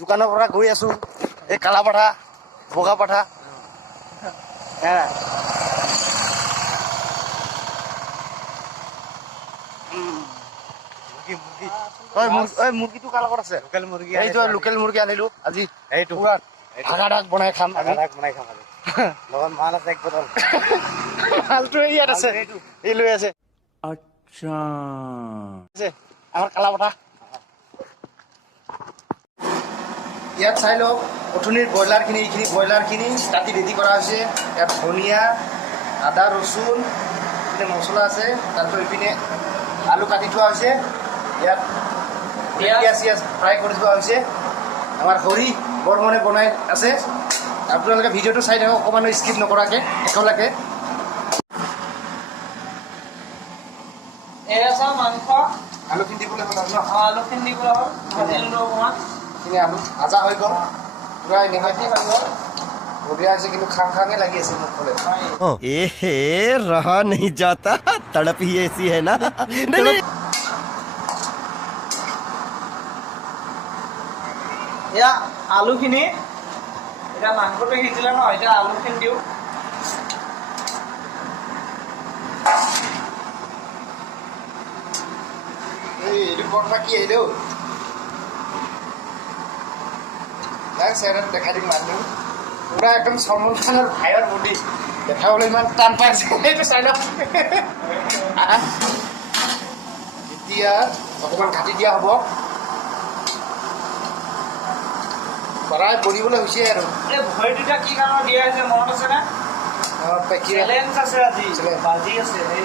দোকানৰ পৰা গৈ আছো এই কালা পাঠা বগা পাঠা মুৰ্গীটো কাৰ লগত আছে লোকেল মুৰ্গী এইটো লোকেল মুৰ্গী আনিলো আজি এইটো ভাগা ডাক বনাই খাম লগত মাল আছে এক বটল মালটো ইয়াত আছে এই লৈ আছে আচ্ছা আমাৰ কালা পাঠা ইয়াত চাই লওক অথনিৰ ব্ৰইলাৰখিনি এইখিনি ব্ৰইলাৰখিনি কাটি ৰেডি কৰা হৈছে ইয়াত ধনিয়া আদা ৰচুন এইপিনে মছলা আছে তাৰপিছত এইপিনে আলু কাটি থোৱা হৈছে ইয়াত পিঁয়াজ চিয়াজ ফ্ৰাই কৰি থোৱা হৈছে আমাৰ খৰি বৰমনে বনাই আছে আপোনালোকে ভিডিঅ'টো চাই থাকক অকণমানো স্কিপ নকৰাকৈ একেলগে মাংস আলুখিনি দিবলৈ হ'ল ন আলুখিনি দিবলৈ হ'ল ভাজি ল'লো অকণমান এইখিনি আলু ভাজা হৈ গ'ল পুৰা এনেকৈ বঢ়িয়া হৈছে কিন্তু খাং খাঙে লাগি আছে মোক ক'লে এহে ৰহা नहीं जाता तड़प ही ऐसी है ना এয়া আলুখিনি এতিয়া মাংসটো সিজিলে ন এতিয়া আলুখিনি দিওঁ এইটো কথা কি আহিলেও চেহেৰাত দেখাই দিম মানুহ পুৰা একদম সলমান খানৰ ভাইৰ বডি দেখাবলৈ ইমান টান পাইছে এইটো চাই লওক এতিয়া অকণমান কাটি দিয়া হ'ব প্ৰায় পৰিবলৈ হৈছে আৰু এই ভৰি দুটা কি কাৰণত দিয়া হৈছে মনত আছেনে চেলেঞ্জ আছে আজি বাজি আছে এই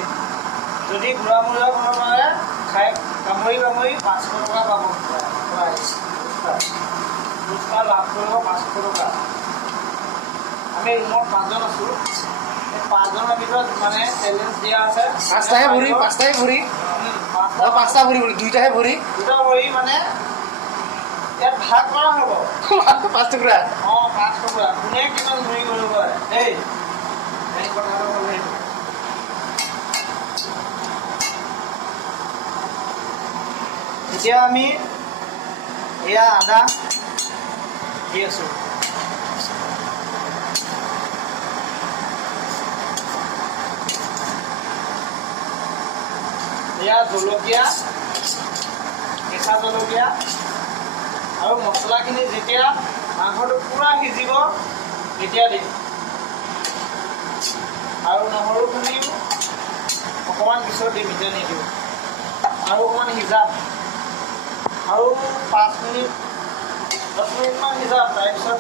যদি বুঢ়া মুঢ়া ঘৰৰ মানে খাই কামুৰি কামুৰি 500 টকা পাব পুৰস্কাৰ লাভ কৰিব 500 টকা আমি ৰুমত 5জন আছোঁ এই 5জনৰ ভিতৰত মানে চেলেঞ্জ দিয়া আছে পাঁচটা ভৰি দুইটাহে ভৰি মানে ইয়াত ভাগ কৰা হ'ব 5 টুকুৰা 5 টুকুৰা কোনে কিমান ঘূৰি কৰিব পাৰে দেই এই কথাটো হ'ল সেইটো এতিয়া আমি এয়া আদা দি আছোঁ এয়া জলকীয়া কেঁচা জলকীয়া আৰু মছলাখিনি যেতিয়া মাংসটো পূৰা সিজিব তেতিয়া দিম আৰু নহৰুখিনিও অকণমান পিছত দিম এতিয়া নিদিওঁ আৰু অকণমান সিজাম আৰু 5 মিনিট 10 মিনিটমান সিজাম তাৰপিছত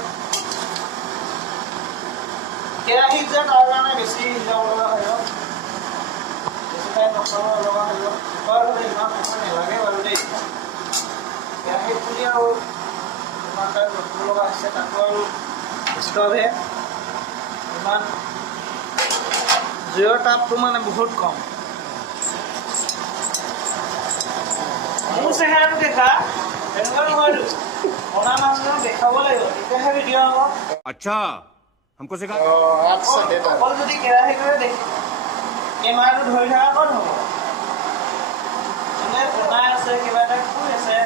কেৰাহীত যে তাৰ কাৰণে বেছি সিজাব লগা হৈ গ'ল বেছি টাইম নচলাব লগা হৈ গ'ল ইমান সময় নালাগে বাৰু দেই কেৰাহীত তুলি আৰু ইমান টাইম ৰখিব লগা হৈছে তাকো আৰু ষ্টভহে ইমান জুইৰ তাপটো মানে বহুত কম মোৰ চেহেৰাটো দেখা এনেকুৱা নহয়তো বনা মানুহক দেখাব লাগিব তেতিয়াহে ভিডিঅ' হ'ব अच्छा हमको सिखा অকল যদি কেৰাহী কৰি দেখি কেমেৰাটো ধৰি থকা ক'ত হ'ব যোনে বনাই আছে কিবা এটা শুই আছে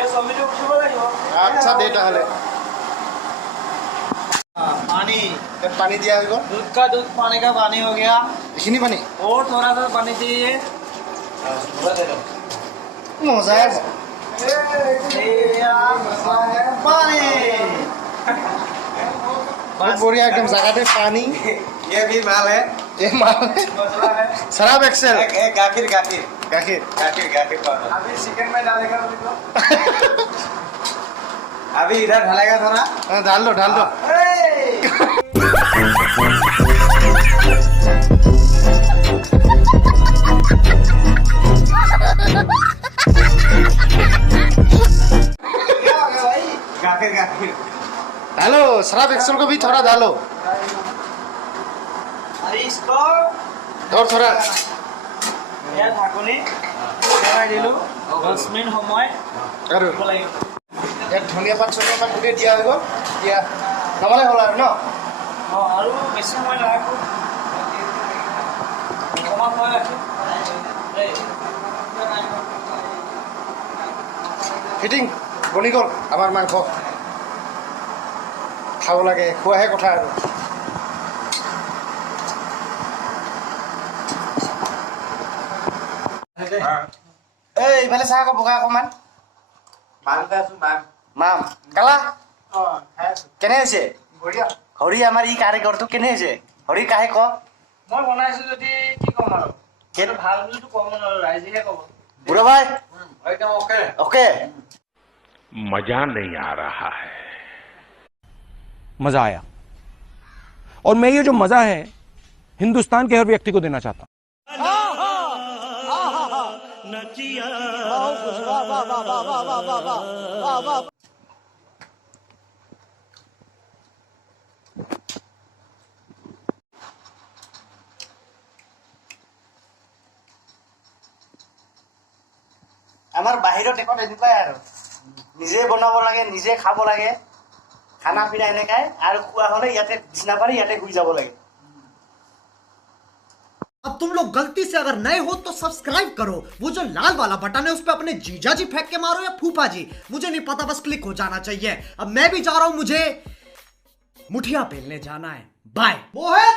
এই ছবিটো উঠিব লাগিব আচ্ছা দে তাহলে पानी पानी दिया है दूध का दूध पानी का पानी हो गया इतनी पानी और थोड़ा सा पानी चाहिए मजा है पानी बहुत बढ़िया एकदम जगह पे पानी ये भी माल है ये माल है शराब एक्सेल गाखिर गाखिर गाखिर गाखिर गाखिर पाउडर अभी चिकन में डालेगा अभी इधर ढलेगा थोड़ा डाल दो गाखिर गाखिर डालो शराब एक्सेल को भी थोड़ा डालो अरे इसको और थोड़ा या ढाकनी लगा दिलु 10 मिनिट समय और দিব লাগিব यार धनिया पात छनिया पात गुटे दिया है दिया नमले होला न আৰু বেছি সময় নাৰাখো অকণমান সময় ৰাখিম ফিটিং বনি গ'ল আমাৰ মাংস খাব লাগে খোৱাহে কথা আৰু এই ইফালে চাহ আকৌ বগা অকণমান মান খাই আছো মান মাম কালা অঁ খাই আছোঁ কেনে হৈছে বঢ়িয়া হৰি আমাৰ ই কাৰিকৰটো কেনে হৈছে হৰি কাহে ক মই বনাইছোঁ যদি কি ক'ম আৰু কেনে সেইটো ভাল বুলিতো ক'ব নোৱাৰোঁ ৰাইজেহে ক'ব বুঢ়া ভাই একদম ওকে অ'কে मजा नहीं आ रहा है। मजा आया और मैं ये जो मजा है हिंदुस्तान के हर व्यक्ति को देना चाहता हूं আমাৰ বাহিৰত এখন এনেকুৱাই আৰু নিজে বনাব লাগে নিজে খাব লাগে খানা পিনা এনেকাই আৰু খোৱা হ'লে ইয়াতে বিছনা পাৰি ইয়াতে শুই যাব লাগে अब तुम लोग गलती से अगर नए हो तो सब्सक्राइब करो वो जो लाल वाला बटन है उस पर अपने जीजा जी फेंक के मारो या फूफा जी मुझे नहीं पता बस क्लिक हो जाना चाहिए अब मैं भी जा रहा हूं मुझे मुठिया पेलने जाना है बाय वो है